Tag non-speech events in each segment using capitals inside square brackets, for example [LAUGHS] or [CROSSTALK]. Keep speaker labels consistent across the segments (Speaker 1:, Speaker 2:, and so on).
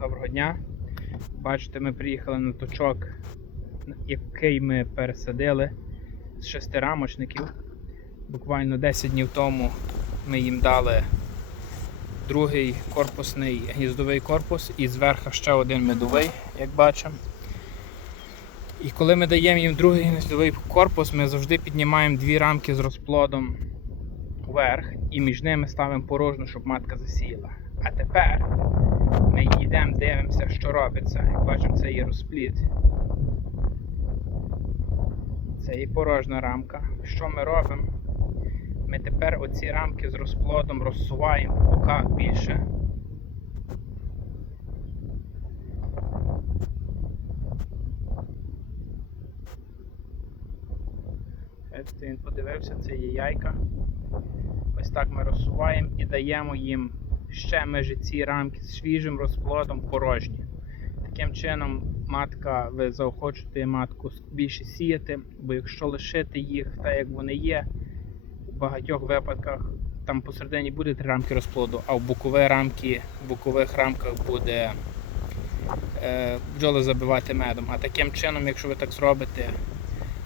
Speaker 1: Доброго дня. Бачите, ми приїхали на точок, який ми пересадили з шестирамочників. Буквально 10 днів тому ми їм дали другий корпусний гніздовий корпус і зверху ще один медовий, як бачимо. І коли ми даємо їм другий гніздовий корпус, ми завжди піднімаємо дві рамки з розплодом вверх і між ними ставимо порожну, щоб матка засіяла. А тепер ми йдемо, дивимося, що робиться. Як бачимо, це є розплід. Це є порожня рамка. Що ми робимо? Ми тепер оці рамки з розплодом розсуваємо в боках більше. Він подивився, це є яйка. Ось так ми розсуваємо і даємо їм ще межі ці рамки з свіжим розплодом порожні. Таким чином, матка, ви заохочуєте матку більше сіяти, бо якщо лишити їх так, як вони є, у багатьох випадках там посередині буде три рамки розплоду, а в бокові рамки, в бокових рамках буде е, бджоли забивати медом. А таким чином, якщо ви так зробите,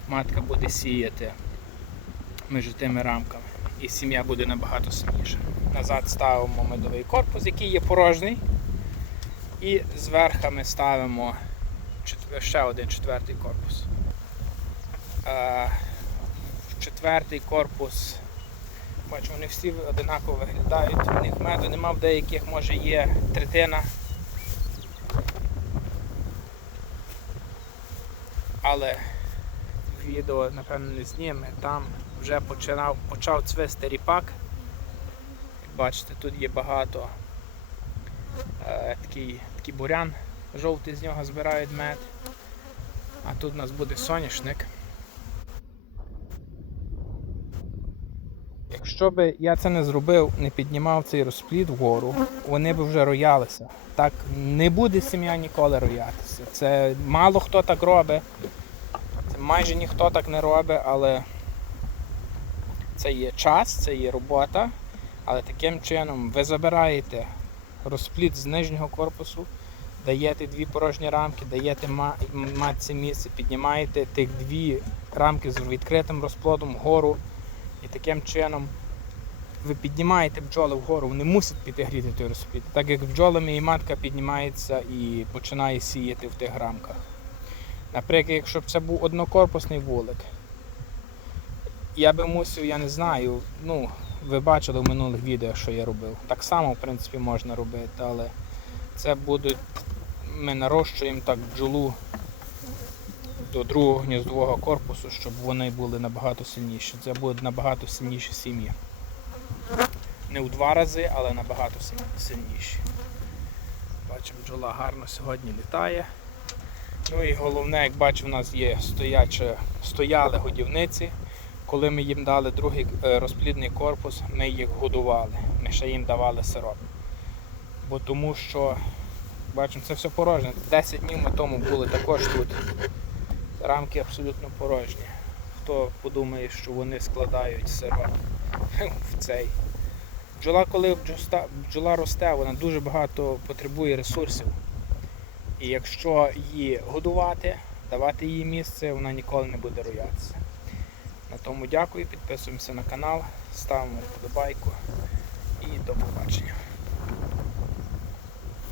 Speaker 1: матка буде сіяти між тими рамками і сім'я буде набагато сильніша. Назад ставимо медовий корпус, який є порожній. І зверху ми ставимо ще один четвертий корпус. Е, четвертий корпус, бачу, вони всі одинаково виглядають. В них меду нема, в деяких може є третина. Але відео, напевно, не зніме. Там вже починав, почав цвисти ріпак. Як бачите, тут є багато е, такий, такий бурян жовтий з нього збирають мед. А тут у нас буде соняшник. Якщо би я це не зробив, не піднімав цей розплід вгору, вони б вже роялися. Так не буде сім'я ніколи роятися. Це мало хто так робить. Майже ніхто так не робить, але це є час, це є робота. Але таким чином ви забираєте розплід з нижнього корпусу, даєте дві порожні рамки, даєте матці місце, піднімаєте тих дві рамки з відкритим розплодом вгору. І таким чином ви піднімаєте бджоли вгору, вони мусять підігріти той розплід. Так як бджолами і матка піднімається і починає сіяти в тих рамках. Наприклад, якщо б це був однокорпусний вулик, я би мусив, я не знаю, ну, ви бачили в минулих відео, що я робив. Так само, в принципі, можна робити, але це будуть, ми нарощуємо так бджолу до другого гніздового корпусу, щоб вони були набагато сильніші. Це будуть набагато сильніші сім'ї. Не в два рази, але набагато сильніші. Бачимо, бджола гарно сьогодні літає. Ну і головне, як бачу, у нас є стояче, стояли годівниці. Коли ми їм дали другий е, розплідний корпус, ми їх годували. Ми ще їм давали сироп. Бо тому що, бачимо, це все порожнє. 10 днів ми тому були також тут. Рамки абсолютно порожні. Хто подумає, що вони складають сироп [LAUGHS] в цей. Бджола, коли бджола росте, вона дуже багато потребує ресурсів. І якщо її годувати, давати їй місце, вона ніколи не буде роятися. На тому дякую, підписуємося на канал, ставимо вподобайку і до побачення.